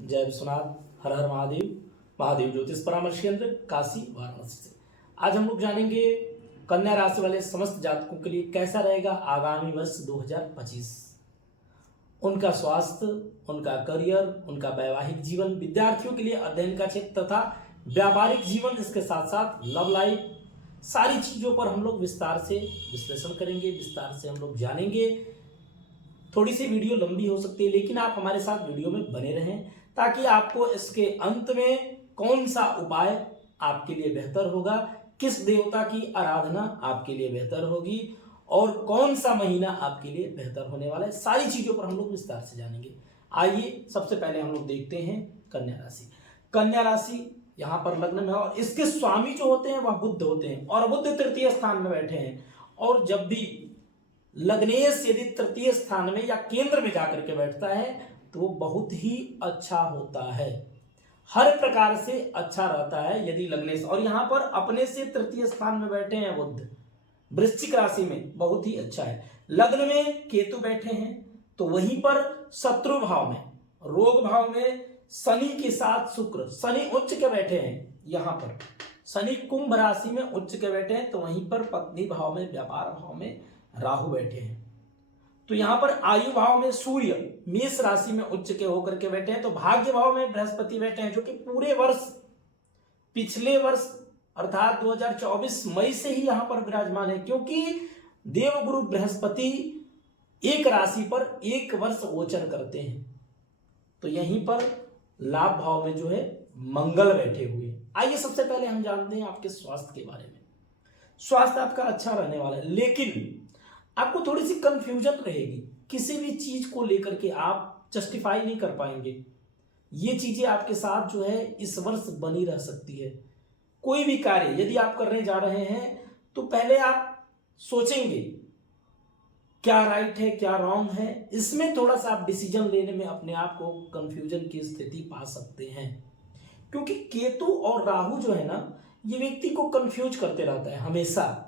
जय विश्वनाथ, हर हर महादेव। महादेव ज्योतिष परामर्श केंद्र, काशी वाराणसी से आज हम लोग जानेंगे कन्या राशि वाले समस्त जातकों के लिए कैसा रहेगा आगामी वर्ष 2025। उनका स्वास्थ्य, उनका करियर, उनका वैवाहिक जीवन, विद्यार्थियों के लिए अध्ययन का क्षेत्र तथा व्यापारिक जीवन, इसके साथ साथ लव लाइफ, सारी चीजों पर हम लोग विस्तार से विश्लेषण करेंगे, विस्तार से हम लोग जानेंगे। थोड़ी सी वीडियो लंबी हो सकती है, लेकिन आप हमारे साथ वीडियो में बने रहें ताकि आपको इसके अंत में कौन सा उपाय आपके लिए बेहतर होगा, किस देवता की आराधना आपके लिए बेहतर होगी और कौन सा महीना आपके लिए बेहतर होने वाला है, सारी चीजों पर हम लोग विस्तार से जानेंगे। आइए सबसे पहले हम लोग देखते हैं कन्या राशि। कन्या राशि यहाँ पर लग्न में, और इसके स्वामी जो होते हैं वह बुध होते हैं और बुध तृतीय स्थान में बैठे हैं। और जब भी लग्नेश यदि तृतीय स्थान में या केंद्र में जाकर के बैठता है तो वो बहुत ही अच्छा होता है, हर प्रकार से अच्छा रहता है यदि लग्नेश। और यहां पर अपने से तृतीय स्थान में बैठे हैं बुध, वृश्चिक राशि में बहुत ही अच्छा है। लग्न में केतु बैठे हैं तो वहीं पर शत्रु भाव में, रोग भाव में शनि के साथ शुक्र, शनि उच्च के बैठे हैं। यहां पर शनि कुंभ राशि में उच्च के बैठे हैं तो वहीं पर पत्नी भाव में, व्यापार भाव में राहु बैठे हैं। तो यहां पर आयु भाव में सूर्य मेष राशि में उच्च के होकर के बैठे हैं। तो भाग्य भाव में बृहस्पति बैठे हैं, जो कि पूरे वर्ष, पिछले वर्ष अर्थात 2024 मई से ही यहां पर विराजमान है, क्योंकि देवगुरु बृहस्पति एक राशि पर एक वर्ष गोचर करते हैं। तो यहीं पर लाभ भाव में जो है मंगल बैठे हुए। आइए सबसे पहले हम जानते हैं आपके स्वास्थ्य के बारे में। स्वास्थ्य आपका अच्छा रहने वाला है, लेकिन आपको थोड़ी सी कंफ्यूजन रहेगी, किसी भी चीज को लेकर के आप जस्टिफाई नहीं कर पाएंगे। ये चीजें आपके साथ जो है इस वर्ष बनी रह सकती है। कोई भी कार्य यदि आप करने जा रहे हैं तो पहले आप सोचेंगे क्या राइट है क्या रॉन्ग है, इसमें थोड़ा सा आप डिसीजन लेने में अपने आप को कंफ्यूजन की स्थिति पा सकते हैं। क्योंकि केतु और राहु जो है ना, ये व्यक्ति को कंफ्यूज करते रहता है हमेशा,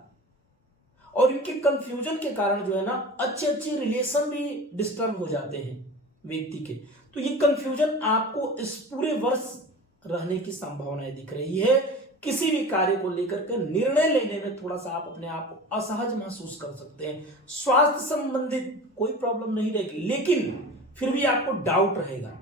और इनके कंफ्यूजन के कारण जो है ना अच्छे अच्छे रिलेशन भी डिस्टर्ब हो जाते हैं व्यक्ति के। तो ये कंफ्यूजन आपको इस पूरे वर्ष रहने की संभावनाएं दिख रही है। किसी भी कार्य को लेकर के निर्णय लेने में थोड़ा सा आप अपने आप को असहज महसूस कर सकते हैं। स्वास्थ्य संबंधित कोई प्रॉब्लम नहीं रहेगी, लेकिन फिर भी आपको डाउट रहेगा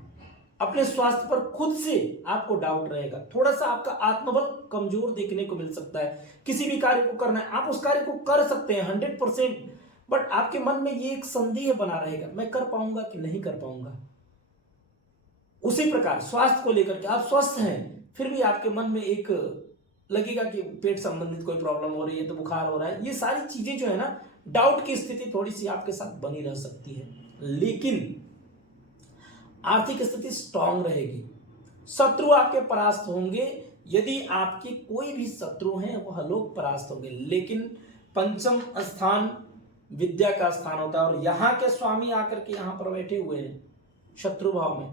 अपने स्वास्थ्य पर, खुद से आपको डाउट रहेगा। थोड़ा सा आपका आत्मबल कमजोर देखने को मिल सकता है। किसी भी कार्य को करना है, आप उस कार्य को कर सकते हैं 100%, बट आपके मन में ये एक संदेह बना रहेगा, मैं कर पाऊंगा कि नहीं कर पाऊंगा। उसी प्रकार स्वास्थ्य को लेकर के आप स्वस्थ हैं, फिर भी आपके मन में एक लगेगा कि पेट संबंधित कोई प्रॉब्लम हो रही है, तो बुखार हो रहा है। ये सारी चीजें जो है ना, डाउट की स्थिति थोड़ी सी आपके साथ बनी रह सकती है। लेकिन आर्थिक स्थिति स्ट्रांग रहेगी, शत्रु आपके परास्त होंगे। यदि आपके कोई भी शत्रु हैं वह लोग परास्त होंगे। लेकिन पंचम स्थान विद्या का स्थान होता है, और यहां के स्वामी आकर के यहां पर बैठे हुए हैं शत्रु भाव में।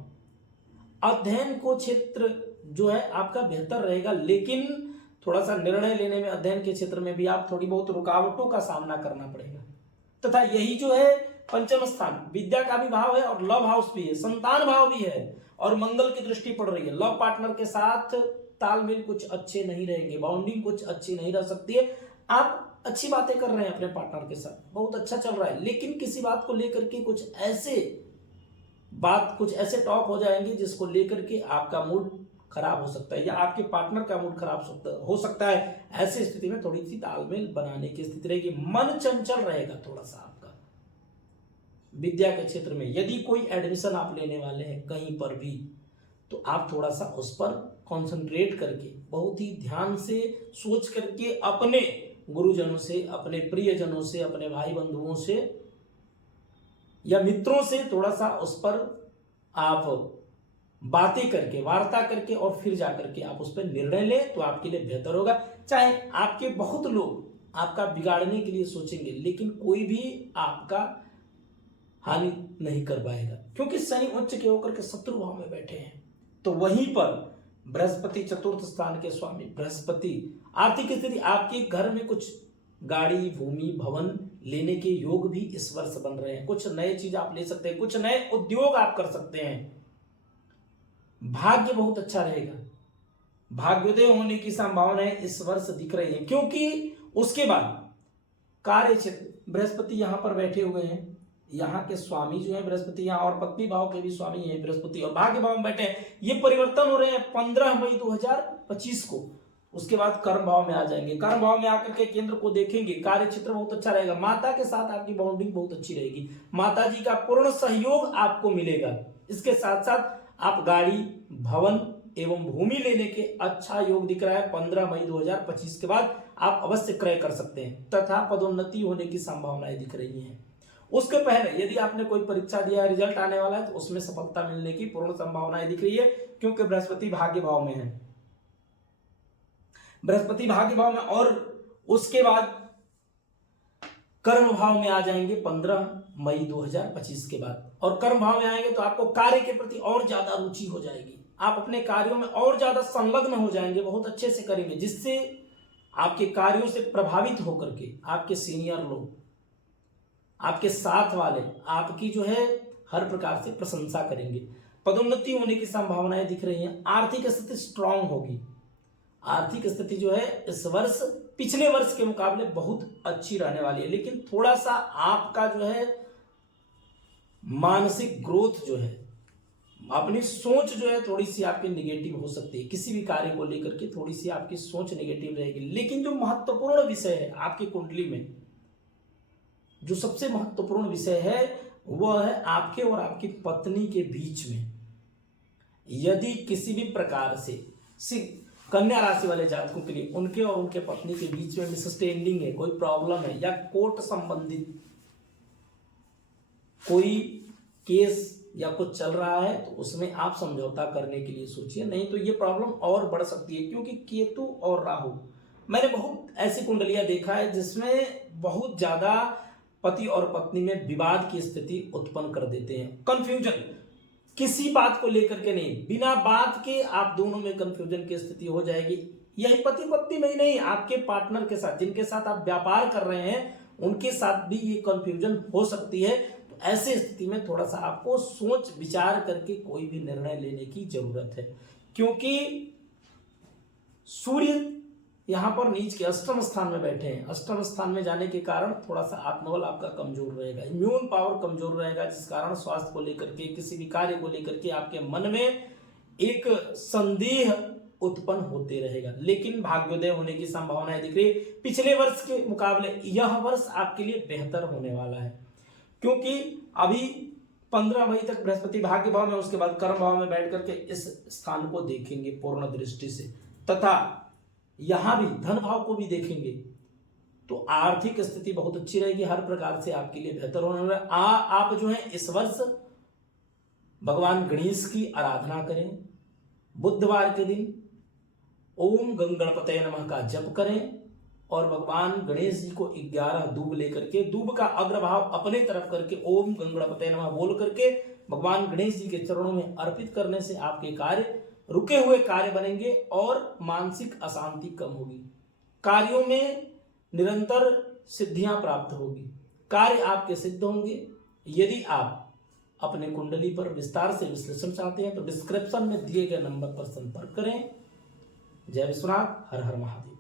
अध्ययन को क्षेत्र जो है आपका बेहतर रहेगा, लेकिन थोड़ा सा निर्णय लेने में, अध्ययन के क्षेत्र में भी आप थोड़ी बहुत रुकावटों का सामना करना पड़ेगा। तथा यही जो है पंचम स्थान विद्या का भी भाव है और लव हाउस भी है, संतान भाव भी है, और मंगल की दृष्टि पड़ रही है। लव पार्टनर के साथ तालमेल कुछ अच्छे नहीं रहेंगे, बाउंडिंग कुछ अच्छी नहीं रह सकती है। आप अच्छी बातें कर रहे हैं अपने पार्टनर के साथ, बहुत अच्छा चल रहा है, लेकिन किसी बात को लेकर के कुछ ऐसे टॉक हो जाएंगे जिसको लेकर के आपका मूड खराब हो सकता है, या आपके पार्टनर का मूड खराब हो सकता है। ऐसी स्थिति में थोड़ी सी तालमेल बनाने की स्थिति रहेगी। मन चंचल रहेगा थोड़ा सा आपका। विद्या के क्षेत्र में यदि कोई एडमिशन आप लेने वाले हैं कहीं पर भी, तो आप थोड़ा सा उस पर कंसंट्रेट करके, बहुत ही ध्यान से सोच करके, अपने गुरुजनों से, अपने प्रियजनों से, अपने भाई बंधुओं से या मित्रों से थोड़ा सा उस पर आप बातें करके, वार्ता करके, और फिर जाकर के आप उस पर निर्णय लें तो आपके लिए बेहतर होगा। चाहे आपके बहुत लोग आपका बिगाड़ने के लिए सोचेंगे, लेकिन कोई भी आपका हानि नहीं कर पाएगा, क्योंकि शनि उच्च के होकर के शत्रु भाव में बैठे हैं। तो वहीं पर बृहस्पति, चतुर्थ स्थान के स्वामी बृहस्पति, आर्थिक स्थिति आपके घर में कुछ गाड़ी, भूमि, भवन लेने के योग भी इस वर्ष बन रहे हैं। कुछ नए चीज आप ले सकते हैं, कुछ नए उद्योग आप कर सकते हैं। भाग्य बहुत अच्छा रहेगा, भाग्योदय होने की संभावनाएं इस वर्ष दिख रही है, क्योंकि उसके बाद कार्य क्षेत्र बृहस्पति यहां पर बैठे हुए हैं, यहाँ के स्वामी जो है बृहस्पति, यहाँ और पत्नी भाव के भी स्वामी है बृहस्पति, और भाग्य भाव में बैठे हैं। ये परिवर्तन हो रहे हैं 15 मई 2025 को। उसके बाद कर्म भाव में आ जाएंगे, कर्म भाव में आकर के केंद्र को देखेंगे, कार्य क्षेत्र बहुत अच्छा रहेगा, माता के साथ आपकी बॉन्डिंग बहुत अच्छी रहेगी, माता जी का पूर्ण सहयोग आपको मिलेगा। इसके साथ साथ आप गाड़ी, भवन एवं भूमि लेने के अच्छा योग दिख रहा है। 15 मई 2025 के बाद आप अवश्य क्रय कर सकते हैं, तथा पदोन्नति होने की संभावनाएं दिख रही हैं। उसके पहले यदि आपने कोई परीक्षा दिया, रिजल्ट आने वाला है, तो उसमें सफलता मिलने की पूर्ण संभावनाएं दिख रही है, क्योंकि बृहस्पति भाग्य भाव में है, बृहस्पति भाग्य भाव में। और उसके बाद कर्म भाव में आ जाएंगे 15 मई 2025 के बाद, और कर्म भाव में आएंगे तो आपको कार्य के प्रति और ज्यादा रुचि हो जाएगी, आप अपने कार्यों में और ज्यादा संलग्न हो जाएंगे, बहुत अच्छे से करेंगे, जिससे आपके कार्यों से प्रभावित होकर के आपके सीनियर लोग, आपके साथ वाले आपकी जो है हर प्रकार से प्रशंसा करेंगे। पदोन्नति होने की संभावनाएं दिख रही हैं। आर्थिक स्थिति स्ट्रांग होगी, आर्थिक स्थिति जो है इस वर्ष पिछले वर्ष के मुकाबले बहुत अच्छी रहने वाली है, लेकिन थोड़ा सा आपका जो है मानसिक ग्रोथ जो है, अपनी सोच जो है थोड़ी सी आपकी निगेटिव हो सकती है, किसी भी कार्य को लेकर के थोड़ी सी आपकी सोच निगेटिव रहेगी। लेकिन जो महत्वपूर्ण विषय है आपकी कुंडली में, जो सबसे महत्वपूर्ण विषय है वह है आपके और आपकी पत्नी के बीच में यदि किसी भी प्रकार से कन्या राशि वाले जातकों के लिए उनके और उनके पत्नी के बीच में मिसअंडरस्टैंडिंग है, कोई प्रॉब्लम है, या कोर्ट संबंधित कोई केस या कुछ चल रहा है, तो उसमें आप समझौता करने के लिए सोचिए, नहीं तो ये प्रॉब्लम और बढ़ सकती है। क्योंकि केतु और राहु, मैंने बहुत ऐसी कुंडलियां देखा है जिसमें बहुत ज्यादा पति और पत्नी में विवाद की स्थिति उत्पन्न कर देते हैं, कंफ्यूजन, किसी बात को लेकर के नहीं, बिना बात के आप दोनों में कंफ्यूजन की स्थिति हो जाएगी। यही पति पत्नी में ही नहीं, आपके पार्टनर के साथ, जिनके साथ आप व्यापार कर रहे हैं, उनके साथ भी ये कंफ्यूजन हो सकती है। तो ऐसी स्थिति में थोड़ा सा आपको सोच विचार करके कोई भी निर्णय लेने की जरूरत है, क्योंकि सूर्य यहां पर नीच के अष्टम स्थान में बैठे हैं। अष्टम स्थान में जाने के कारण थोड़ा सा आत्मबल आपका कमजोर रहेगा, इम्यून पावर कमजोर रहेगा, जिस कारण स्वास्थ्य को लेकर के, किसी भी कार्य को लेकर के आपके मन में एक संदेह उत्पन्न होते रहेगा। लेकिन भाग्योदय होने की संभावनाएं दिख रही है। पिछले वर्ष के मुकाबले यह वर्ष आपके लिए बेहतर होने वाला है, क्योंकि अभी 15 मई तक बृहस्पति भाग्य भाव में, उसके बाद कर्म भाव में बैठ करके इस स्थान को देखेंगे पूर्ण दृष्टि से, तथा यहां भी धन भाव को भी देखेंगे, तो आर्थिक स्थिति बहुत अच्छी रहेगी, हर प्रकार से आपके लिए बेहतर होने वाला है। आप जो है इस वर्ष भगवान गणेश की आराधना करें, बुधवार के दिन ओम गं गणपतये नमः का जप करें, और भगवान गणेश जी को 11 दूब लेकर के, दूब का अग्रभाव अपने तरफ करके ओम गं गणपतये नमः बोल करके भगवान गणेश जी के चरणों में अर्पित करने से आपके कार्य, रुके हुए कार्य बनेंगे और मानसिक अशांति कम होगी, कार्यों में निरंतर सिद्धियां प्राप्त होगी, कार्य आपके सिद्ध होंगे। यदि आप अपने कुंडली पर विस्तार से विश्लेषण चाहते हैं तो डिस्क्रिप्शन में दिए गए नंबर पर संपर्क करें। जय विश्वनाथ, हर हर महादेव।